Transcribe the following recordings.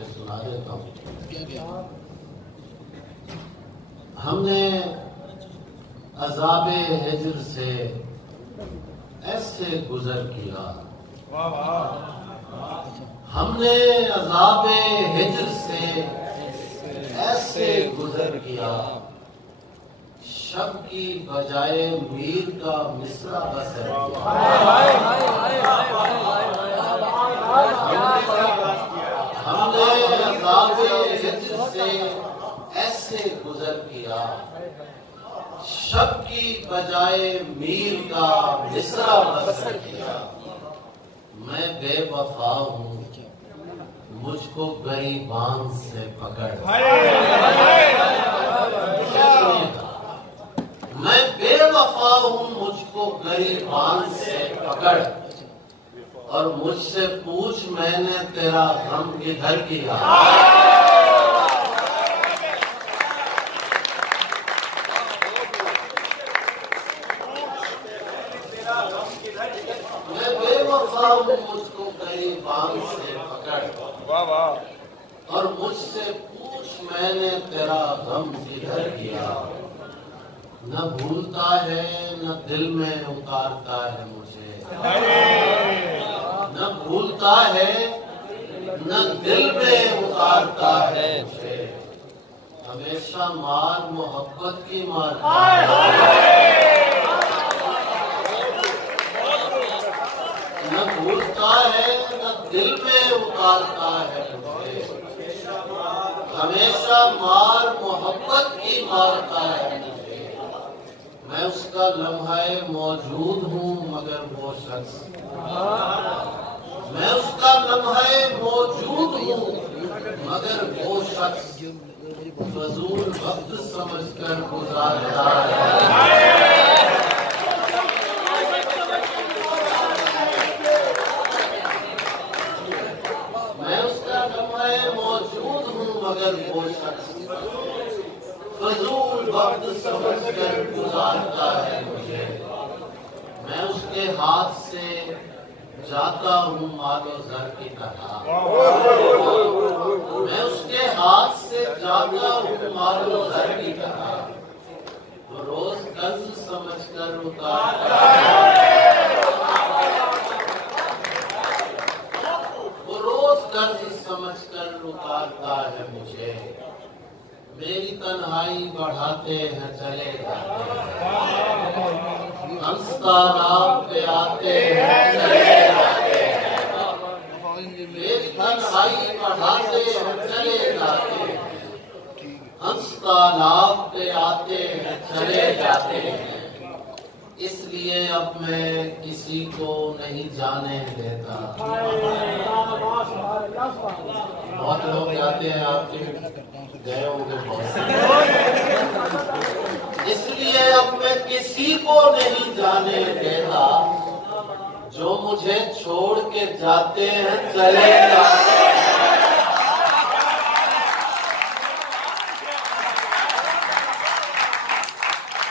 आपसे सुना देता हूँ। हमने अज़ाबे हिज्र से ऐसे गुजर किया, हमने अज़ाबे हिज्र से ऐसे गुजर किया, शब की बजाय मीर का मिसरा बसर किया। हमने अज़ाबे हिज्र से ऐसे गुजर किया, शब की बजाय मीर का मिसरा बसर किया। मैं बेवफा हूँ, मुझको गरीबान से पकड़। मैं बेवफा हूँ, मुझको गरीबान से पकड़, और मुझसे पूछ मैंने तेरा गम किधर किया। मैं बेवफा हूँ, मुझको गरीबान से पकड़, और मुझसे पूछ मैंने तेरा गम किधर किया। न भूलता है न दिल में उतारता है मुझे, न भूलता है न दिल में उतारता है मुझे, हमेशा मार मोहब्बत की मारता है। न भूलता है न दिल में उतारता है मुझे, हमेशा मार मोहब्बत की मारता है मुझे। मैं उसका लम्हाए मौजूद हूँ मगर वो शख्स, मैं उसका लम्हाए मौजूद हूँ मगर वो शख्स फजूल वक्त समझकर गुजारता है। मैं उसका लम्हाए मौजूद हूँ मगर वो शख्स फजूल वक्त समझकर गुजारता है मुझे। मैं उसके हाथ से जाता हूँ मालो जर की तरह, मैं उसके हाथ से जाता हूँ मालो जर की तरह, वो रोज कर्ज समझकर उतारता है, वो रोज कर्ज समझकर उतारता है मुझे। मेरी तन्हाई बढ़ाते हैं चले जाते हैं, हंसता नाम पे आते हैं चले जाते हैं। मेरी तन्हाई बढ़ाते हैं चले जाते हैं, हंसता नाम पे आते हैं चले जाते हैं। इसलिए अब मैं किसी को नहीं जाने देता। बहुत लोग जाते हैं, आपके गए होंगे बहुत। इसलिए अब मैं किसी को नहीं जाने देता, जो मुझे छोड़ के जाते हैं चले जाते हैं।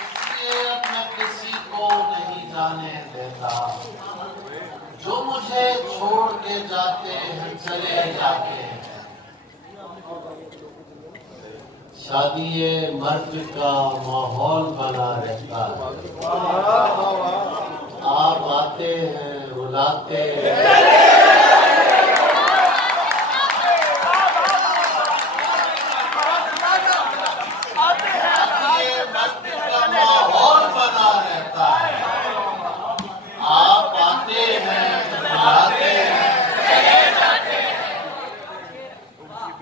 इसलिए अब मैं किसी को नहीं जाने देता, जो मुझे छोड़ के जाते हैं चले जाते हैं। शादी मर्द का माहौल बना रहता है, आप आते हैं रुलाते हैं। माहौल बना रहता है, आप आते हैं रुलाते हैं।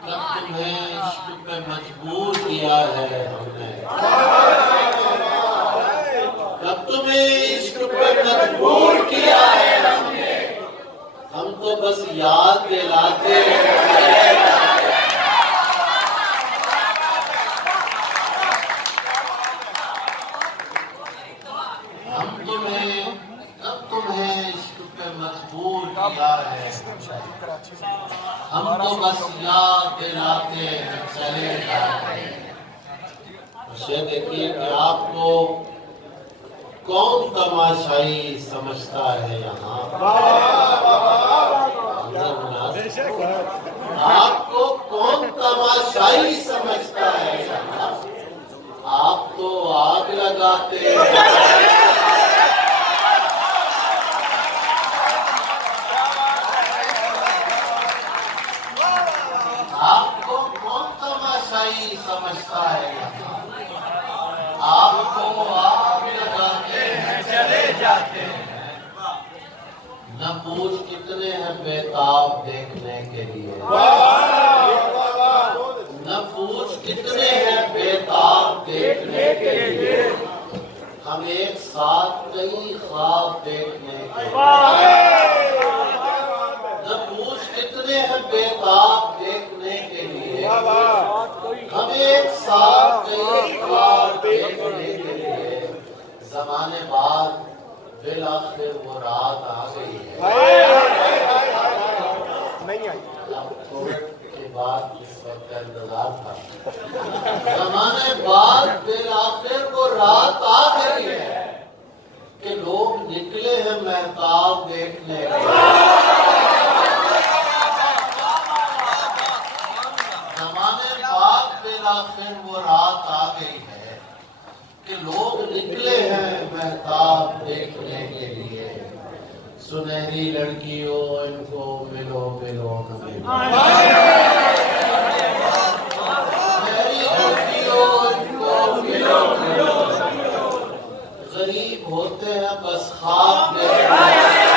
जब तुम्हें इश्क पे मजबूर किया है हमने, जब तुम्हें इश्क पे मजबूर किया है हमने, हम तो बस याद दिलाते हैं। तुम्हें इश्क पे मजबूर किया है, हम तो बस याद दिलाते हैं चले जाते हैं। ये देखिए कि आपको कौन तमाशाई समझता है यहाँ, आपको तमाशाई समझता है यहाँ, आप तो आग लगाते हैं। आपको कौन तमाशाई समझता है यहाँ, आपको आग लगाते हैं चले जाते हैं। न पूछ कितने हैं बेताब देखने के लिए, न पूछ कितने हैं बेताब देखने के लिए, हम एक साथ कई ख्वाब देखने के लिए। न पूछ कितने हैं बेताब देखने के लिए, हम एक साथ कई ख्वाब देखने के लिए। ज़माने बाद बिलाखिर वो रात आ गई है। नहीं आई। कोविड के बाद इस वक्त का इंतजार था। ज़माने बाद बिलाखिर वो रात आ गई है कि लोग निकले हैं महताब देखने के लिए। ज़माने बाद बिलाखिर वो रात आ गई है कि लोग निकले हैं महताब देखने के लिए। सुनहरी लड़कियों इनको मिलो मिलो न मिलो, सुनहरी लड़कियों इनको मिलो मिलो। गरीब होते हैं बस ख्वाब देखते हैं।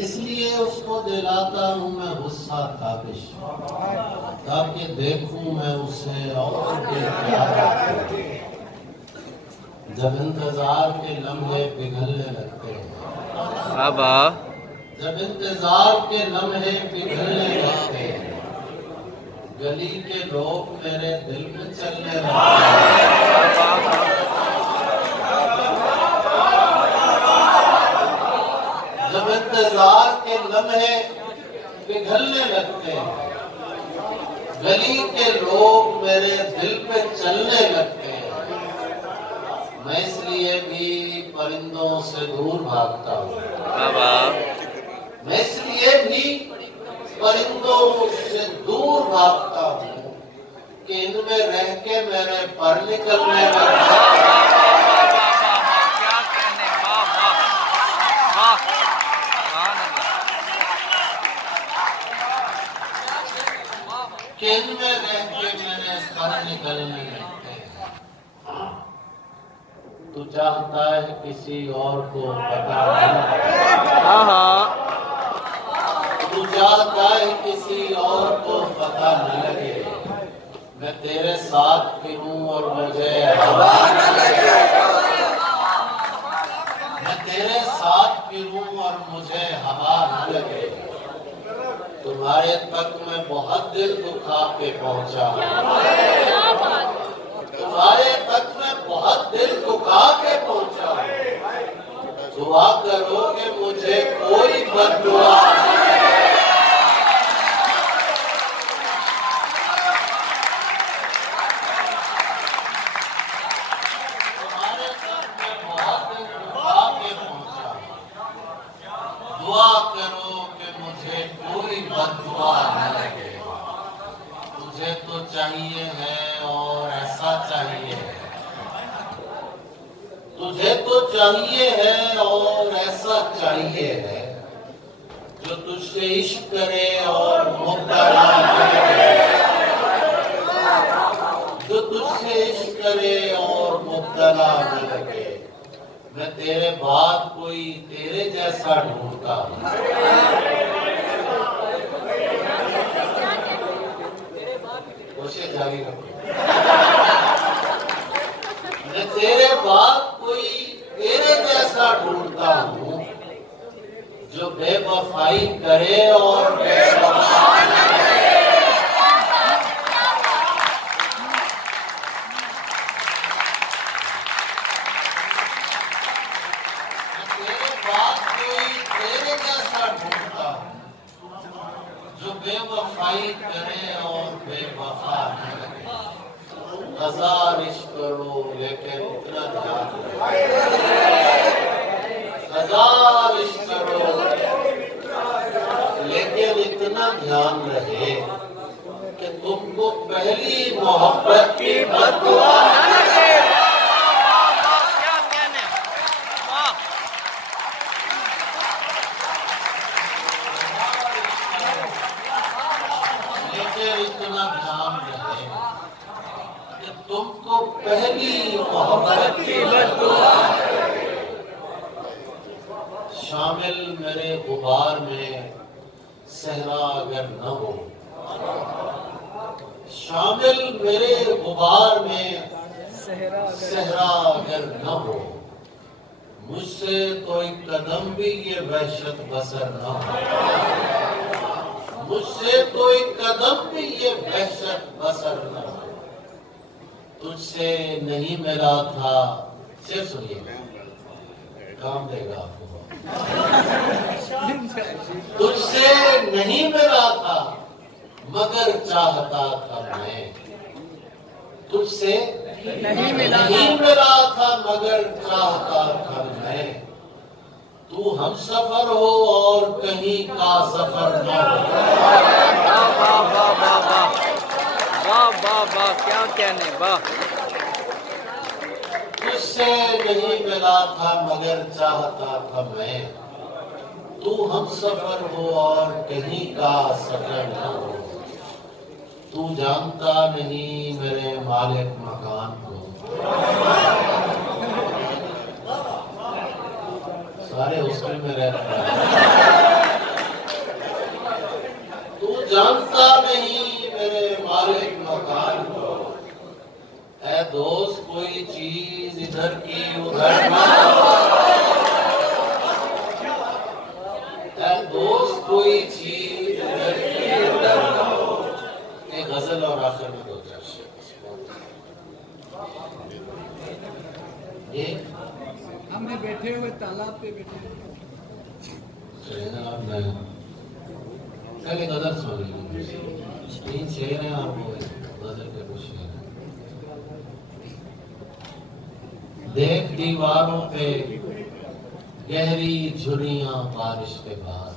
इसलिए उसको दिलाता हूँ मैं गुस्सा ताबिश, ताकि देखूं मैं उसे और जब इंतजार के लम्हे पिघलने लगते हैं, जब इंतजार के लम्हे पिघलने लगते हैं, गली के लोग मेरे दिल में चलने लगते हैं। जब इंतजार के लम्हे पिघलने लगते हैं, गली के लोग मेरे दिल पे चलने लगते हैं। मैं इसलिए भी परिंदों से दूर भागता हूँ, मैं इसलिए भी परिंदों से दूर भागता हूँ कि इनमें रह के मेरे पर निकलने लगता। केंद्र में रह के मेरे पर निकलने लगते हैं। तू चाहता है किसी और को पता नहीं, तू चाहता है किसी और को पता न लगे, मैं तेरे साथ फिरूं और मुझे हवा न लगे, मैं तेरे साथ फिरूं और मुझे हवा न लगे। तुम्हारे तक मैं बहुत दिल दुखा के पहुंचा, तुम्हारे तक मैं बहुत दिल दुखा के पहुंचा। दुआ करो कि मुझे कोई बद्दुआ तुम्हारे तक मैं बहुत दिल दुखा के पहुंचा। दुआ करो कि मुझे कोई बद्दुआ न लगे। तुझे तो चाहिए है और ऐसा चाहिए है, तुझे तो चाहिए है और ऐसा चाहिए है, जो तुझसे इश्क करे और मुब्तला न लगे, जो तुझसे इश्क करे और मुब्तला न लगे। मैं तेरे बाद कोई तेरे जैसा ढूंढता हूँ, कोशिश जारी रखो। मैं तेरे बाद कोई तेरे जैसा ढूंढता हूँ, जो बेवफाई करे और बेवफा न करे। तेरे जैसा ढूंढता हूँ जो बेवफाई करे और बेवफा न लगे। 1000 इश्क करो लेकिन इतना ध्यान रहे, 1000 इश्क करो लेकिन इतना ध्यान रहे कि तुमको पहली मोहब्बत की बददुआ न लगे। क्या कहने, वाह। लेकिन इतना ध्यान रहे कि तुमको पहली मोहब्बत की बददुआ शामिल मेरे गुबार में सहरा अगर न हो, शामिल मेरे गुबार में सहरा अगर न हो, मुझसे तो एक कदम भी ये वहशत बसर न हो, मुझसे तो एक कदम भी ये वहशत बसर न हो। तुझसे नहीं मिला था, सिर्फ सुनिए काम देगा आपको। तुझसे नहीं मिला था मगर चाहता था मैं, तुझसे नहीं मिला था मगर चाहता था मैं। तू हम सफर हो और कहीं का सफर न हो। वाह वाह वाह वाह वाह वाह वाह वाह, क्या कहने, वाह। तुझसे नहीं मिला था मगर चाहता था मैं, तू हम सफर हो और कहीं का सफर न हो। तू जानता नहीं मेरे मालिक मकान को, सारे हॉस्टल में रहते हैं। तू जानता नहीं मेरे मालिक मकान को। ऐ दोस्त कोई चीज इधर की उधर न हो, ऐ दोस्त कोई चीज इधर की उधर न हो। एक गजल और आखिर में 2-4 शेर। ये हमने बैठे हुए तालाब पे बैठे पहले गजल सुन लीजिए, 3 शेर हैं आपको गजल के कुछ शेर हैं। देख दीवारों पे गहरी झुर्रियां बारिश के बाद,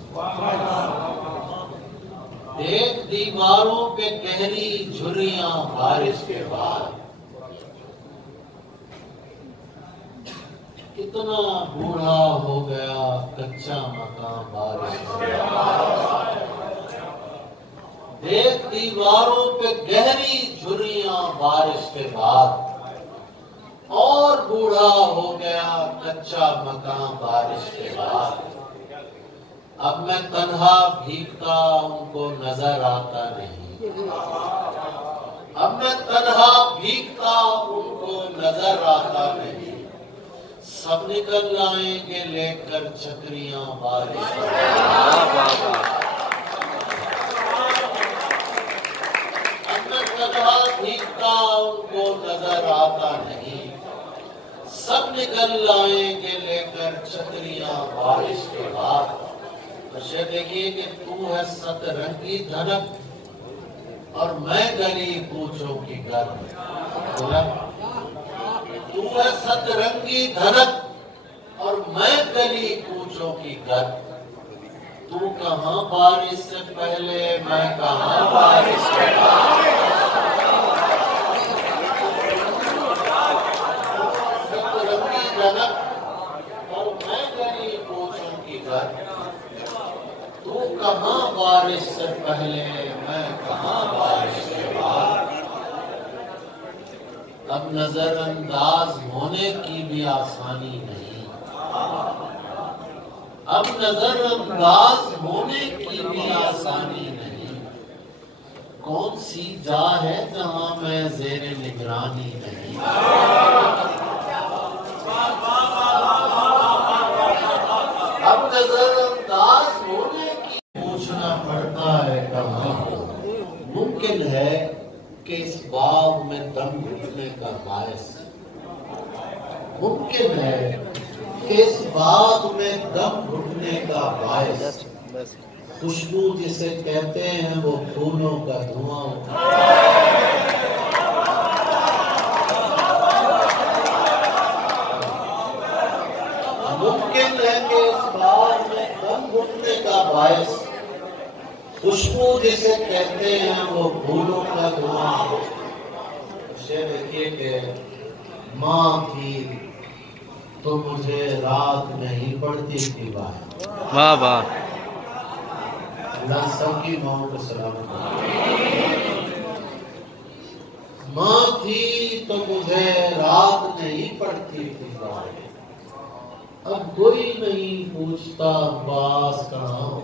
देख दीवारों पे गहरी झुर्रियां बारिश के बाद। कितना बूढ़ा हो गया कच्चा मकान बारिश के बाद। देख दीवारों पे गहरी झुर्रियां बारिश के बाद, और बूढ़ा हो गया कच्चा मकान बारिश के बाद। अब मैं तन्हा भीगता उनको नजर आता नहीं, अब मैं तन्हा भीगता उनको नजर आता नहीं। सब निकल आएंगे लेकर छतरियां बारिश के बाद। अब मैं तन्हा भीगता उनको नजर आता नहीं। सब निकल आएंगे लेकर छतरियां बारिश के बाद। तो देखिए कि तू है सतरंगी धनक और मैं गली कूचों की गर्द। तू है सतरंगी धनक और मैं गली कूचों की गर्द। तू कहां बारिश से पहले मैं कहां बारिश के बाद। सतरंगी धनक और मैं गली कूचों की गर्द। तू कहां बारिश से पहले मैं कहां बारिश के बाद। अब नजरअंदाज होने की भी आसानी नहीं, अब नजरअंदाज होने की भी आसानी नहीं। कौन सी जा है जहां मैं ज़ेरे निगरानी नहीं। अब नजरअंदाज होने की पूछना पड़ता है कहां हो। मुमकिन है कि इस बाग में दम घुटने का बायस, मुमकिन है कि इस बाग में दम घुटने का बायस खुशबू जिसे कहते हैं वो फूलों का धुआं। फूलों का धुआं। शेर देखिए कि माँ थी तो मुझे रात नहीं पड़ती थी बाहर। वाह वाह। अल्लाह सबकी माओ को सलामत करे। माँ थी तो मुझे रात नहीं पड़ती थी बाहर। अब कोई नहीं पूछता अब्बास कहाँ हो।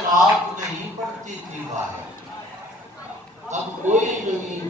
रात नहीं पड़ती थी बाहर। अब कोई नहीं